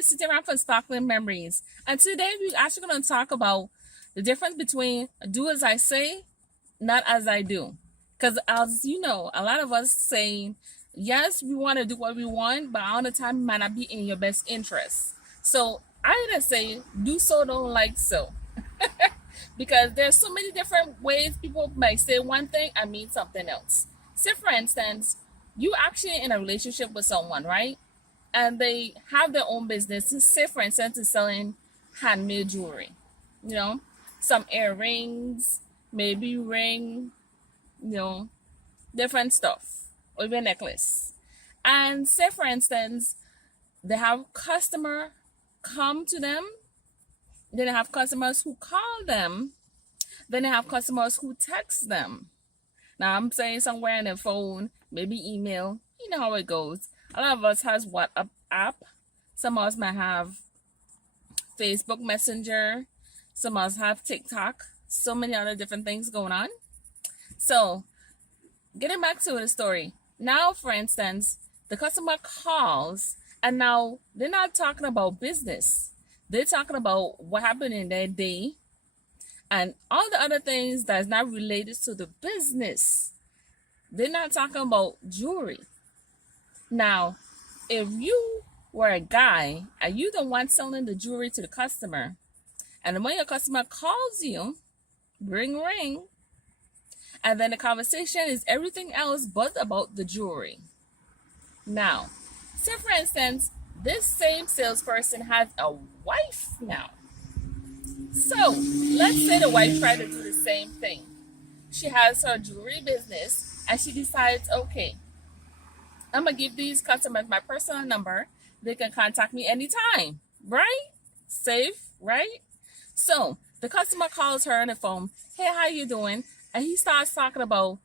is Sitting around for Sparkling Memories, and today we're actually going to talk about the difference between do as I say, not as I do. Because as you know, a lot of us saying, yes, we want to do what we want, but all the time it might not be in your best interest. So I either say, do so, don't like so. Because there's so many different ways people might say one thing and mean something else. Say, for instance, you actually in a relationship with someone, right? And they have their own business. Say, for instance, is selling handmade jewelry, you know, some earrings, maybe ring, you know, different stuff, or even necklace. And say, for instance, they have customer come to them, then they have customers who call them, then they have customers who text them. Now I'm saying somewhere in the phone, maybe email. You know how it goes. A lot of us has WhatsApp app. Some of us might have Facebook Messenger. Some of us have TikTok. So many other different things going on. So getting back to the story. Now, for instance, the customer calls and now they're not talking about business. They're talking about what happened in their day and all the other things that's not related to the business. They're not talking about jewelry. Now, if you were a guy and you the one selling the jewelry to the customer, and when your customer calls you, ring ring, and then the conversation is everything else but about the jewelry. Now, say for instance, this same salesperson has a wife now. So let's say the wife tried to do the same thing. She has her jewelry business and she decides, okay, I'm gonna give these customers my personal number. They can contact me anytime, right? Safe, right? So the customer calls her on the phone. Hey, how you doing? And he starts talking about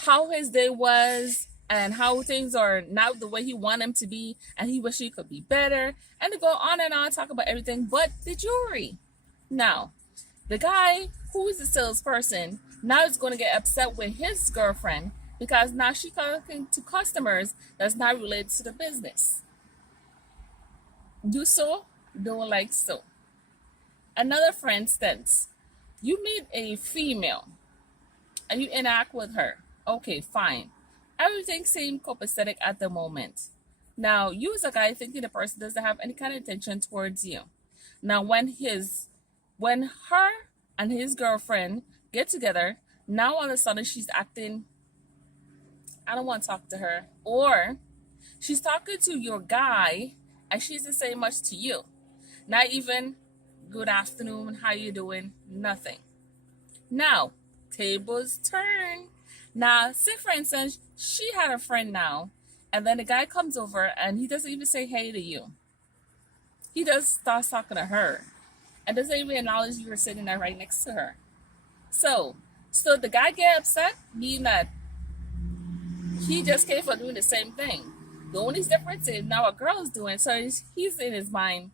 how his day was and how things are not the way he want them to be, and he wish he could be better. And they go on and on, talk about everything but the jewelry. Now, the guy who is the salesperson now is going to get upset with his girlfriend because now she's talking to customers that's not related to the business. Do so, don't like so. Another, for instance, you meet a female and you interact with her. Okay, fine. Everything seems copacetic at the moment. Now, you as a guy thinking the person doesn't have any kind of intention towards you. Now, when her and his girlfriend get together, now all of a sudden she's acting, I don't want to talk to her. Or she's talking to your guy and she doesn't say much to you. Not even good afternoon, how you doing? Nothing. Now, tables turn. Now, say for instance, she had a friend now, and then the guy comes over and he doesn't even say hey to you. He just starts talking to her and doesn't even acknowledge you were sitting there right next to her. So the guy get upset, meaning that he just came for doing the same thing. The only difference is now a girl is doing, so he's in his mind,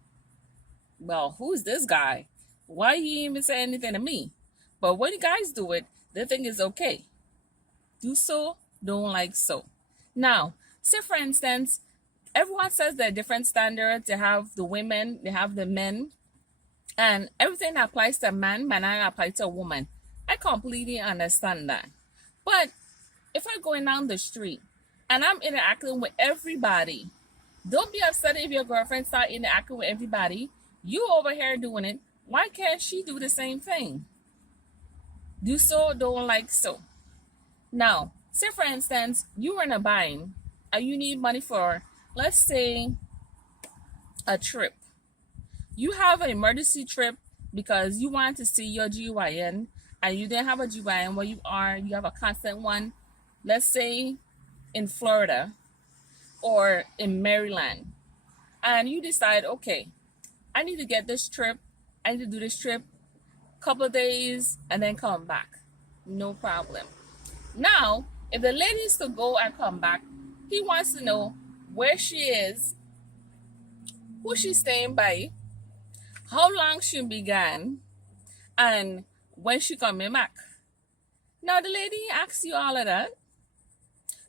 well, who's this guy? Why he even say anything to me? But when you guys do it, they think it's okay. Do so, don't like so. Now, say for instance, everyone says there are different standards. They have the women, they have the men, and everything that applies to a man might not apply to a woman. I completely understand that. But if I'm going down the street and I'm interacting with everybody, don't be upset if your girlfriend start interacting with everybody. You over here doing it. Why can't she do the same thing? Do so, don't like so. Now, say for instance, you are in a bind and you need money for, let's say, a trip. You have an emergency trip because you want to see your GYN and you didn't have a GYN where you are, you have a constant one, let's say in Florida or in Maryland. And you decide, okay, I need to get this trip, I need to do this trip, couple of days, and then come back. No problem. Now, if the ladies could go and come back, he wants to know where she is, who she's staying by, how long she began, and when she coming back. Now, the lady asks you all of that.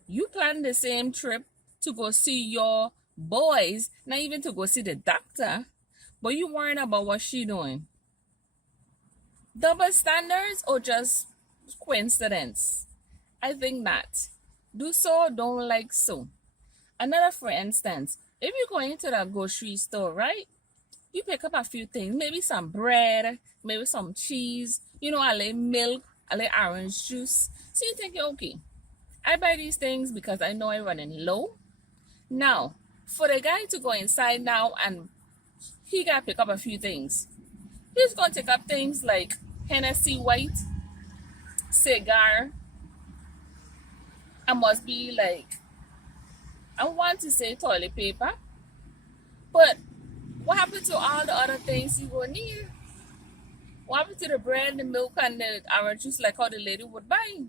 You plan the same trip to go see your Boys, not even to go see the doctor, but you worrying about what she doing. Double standards or just coincidence? I think not. Do so, don't like so. Another for instance, if you go into the grocery store, right? You pick up a few things, maybe some bread, maybe some cheese, a little milk, a little orange juice. So you think, okay, I buy these things because I know I'm running low. Now, for the guy to go inside now and he got to pick up a few things, he's going to take up things like Hennessy White, cigar, and must be like, I want to say toilet paper, but what happened to all the other things you will need? What happened to the bread, the milk, and the orange juice like how the lady would buy?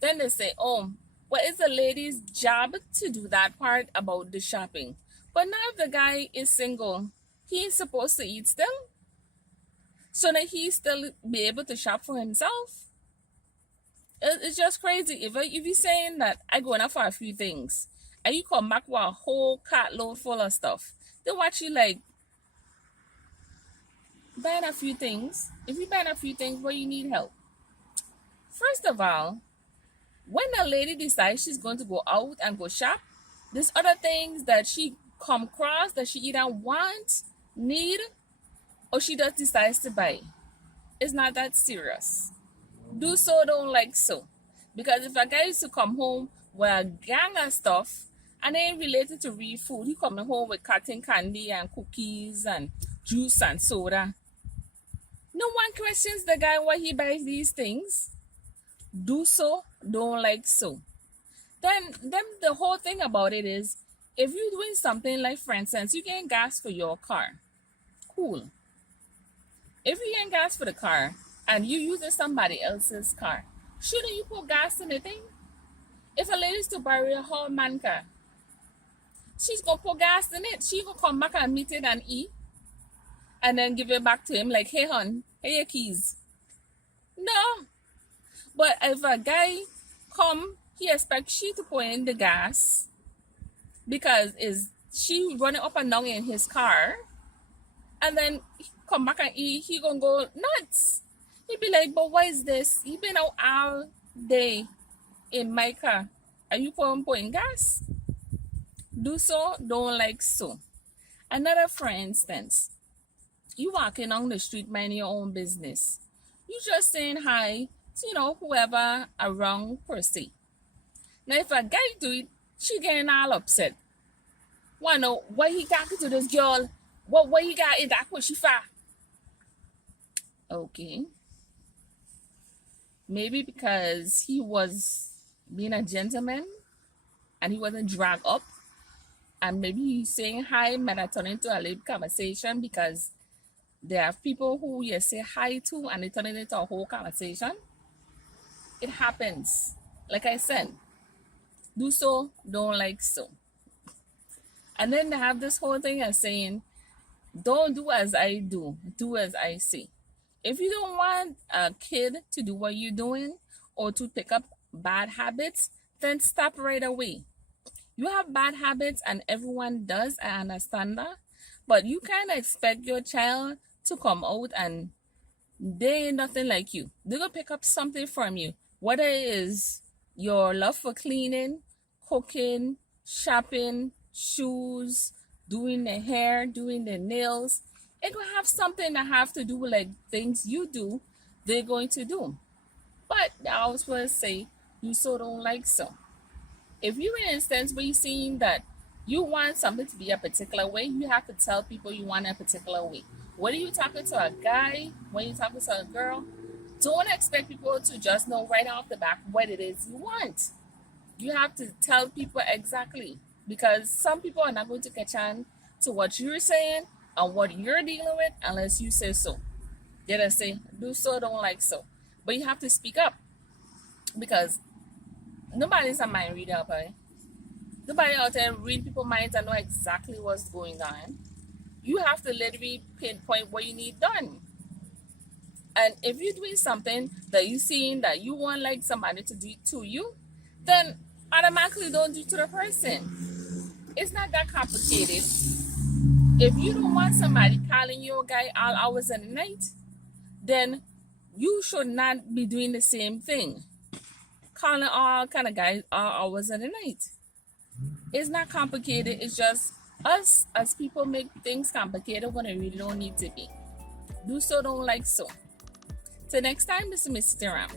Then they say, oh, well, it's the lady's job to do that part about the shopping. But now if the guy is single, he's supposed to eat still? So that he still be able to shop for himself? It's just crazy. If you're saying that I go enough for a few things, and you come back with a whole cartload full of stuff, they watch you like, buying a few things. If you buying a few things, well, you need help. First of all, when a lady decides she's going to go out and go shop, there's other things that she come across that she either want, need, or she just decides to buy. It's not that serious. Do so, don't like so. Because if a guy used to come home with a gang of stuff and it ain't related to real food, he coming home with cotton candy and cookies and juice and soda. No one questions the guy why he buys these things. Do so, don't like so. Then the whole thing about it is, if you're doing something like, for instance, you getting gas for your car, cool. If you getting gas for the car and you using somebody else's car, shouldn't you put gas in the thing? If a lady's to borrow a whole man car, she's gonna put gas in it. She gonna come back and meet it and eat, and then give it back to him like, hey hon, hey your keys. No. But if a guy come, he expects she to put in the gas because is she running up and down in his car, and then he come back and he gonna go nuts. He be like, but what is this? He been out all day in my car. Are you putting gas? Do so, don't like so. Another for instance, you walking on the street minding your own business. You just saying hi to, whoever around per se. Now if a guy do it, she getting all upset. Wanna know why he got to this girl? What he got in that what she for? Okay. Maybe because he was being a gentleman and he wasn't dragged up. And maybe he's saying hi might have turned into a little conversation because there are people who you say hi to and they turn it into a whole conversation. It happens. Like I said, do so, don't like so. And then they have this whole thing of saying, don't do as I do, do as I say. If you don't want a kid to do what you're doing or to pick up bad habits, then stop right away. You have bad habits and everyone does, I understand that. But you can't expect your child to come out and they ain't nothing like you. They're going to pick up something from you. Whether it is your love for cleaning, cooking, shopping, shoes, doing the hair, doing the nails. It will have something that have to do with like things you do, they're going to do. But I always want to say, you so don't like so. If you're in an instance where you're seeing that you want something to be a particular way, you have to tell people you want a particular way. Whether you're talking to a guy, when you're talking to a girl, don't expect people to just know right off the bat what it is you want. You have to tell people exactly, because some people are not going to catch on to what you're saying and what you're dealing with unless you say so. They just say, do so, don't like so. But you have to speak up because nobody's a mind reader, okay? Nobody out there read people's minds and know exactly what's going on. You have to literally pinpoint what you need done. And if you're doing something that you're seeing that you want like somebody to do to you, then automatically don't do to the person. It's not that complicated. If you don't want somebody calling your guy all hours of the night, then you should not be doing the same thing. Calling all kind of guys all hours of the night. It's not complicated. It's just us as people make things complicated when it really don't need to be. Do so, don't like so. Till next time, this is Mr. Ram.